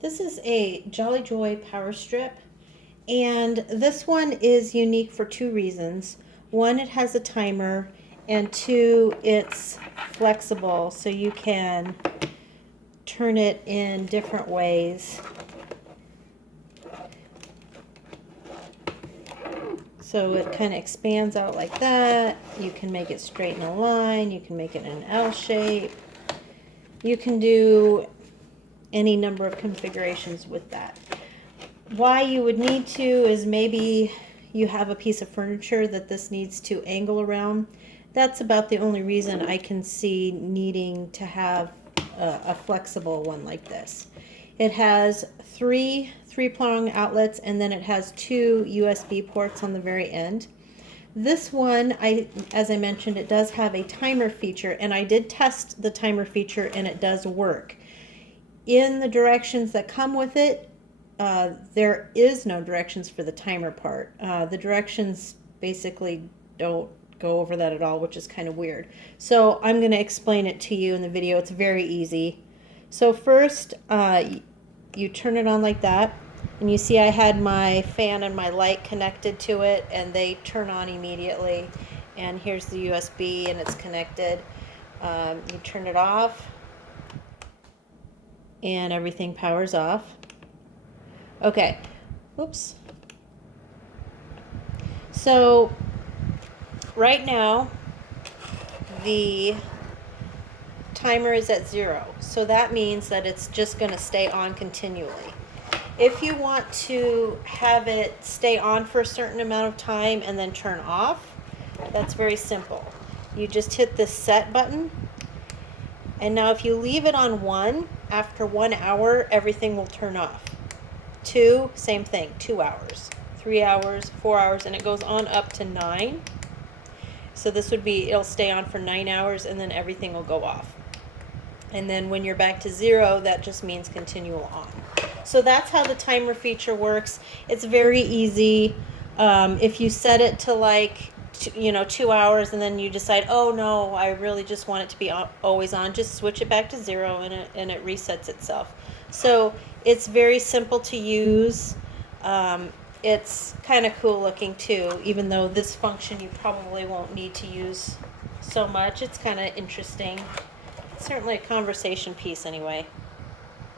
This is a Jolly Joy power strip, and this one is unique for two reasons. One, it has a timer, and two, it's flexible, so you can turn it in different ways. So it kind of expands out like that. You can make it straight in a line. You can make it in an L shape. You can do any number of configurations with that. Why you would need to is maybe you have a piece of furniture that this needs to angle around. That's about the only reason I can see needing to have a flexible one like this. It has three-prong outlets, and then it has two USB ports on the very end. This one, as I mentioned, it does have a timer feature, and I did test the timer feature, and it does work. In the directions that come with it, there is no directions for the timer part. The directions basically don't go over that at all, which is kind of weird. So I'm going to explain it to you in the video. It's very easy. So first, you turn it on like that, and you see I had my fan and my light connected to it, and they turn on immediately. And here's the USB, and it's connected. You turn it off, and everything powers off. Okay, oops. So right now the timer is at 0, so that means that it's just going to stay on continually. If you want to have it stay on for a certain amount of time and then turn off, that's very simple. You just hit this set button, and now if you leave it on 1, after 1 hour everything will turn off. 2, same thing, 2 hours, 3 hours, 4 hours, and it goes on up to 9. So this would be, it'll stay on for 9 hours, and then everything will go off. And then when you're back to 0, that just means continual on. So that's how the timer feature works. It's very easy. If you set it to like 2 hours, and then you decide, oh no, I really just want it to be always on, just switch it back to 0, and it resets itself. So it's very simple to use. It's kind of cool looking too, even though this function you probably won't need to use so much. It's kind of interesting. It's certainly a conversation piece anyway.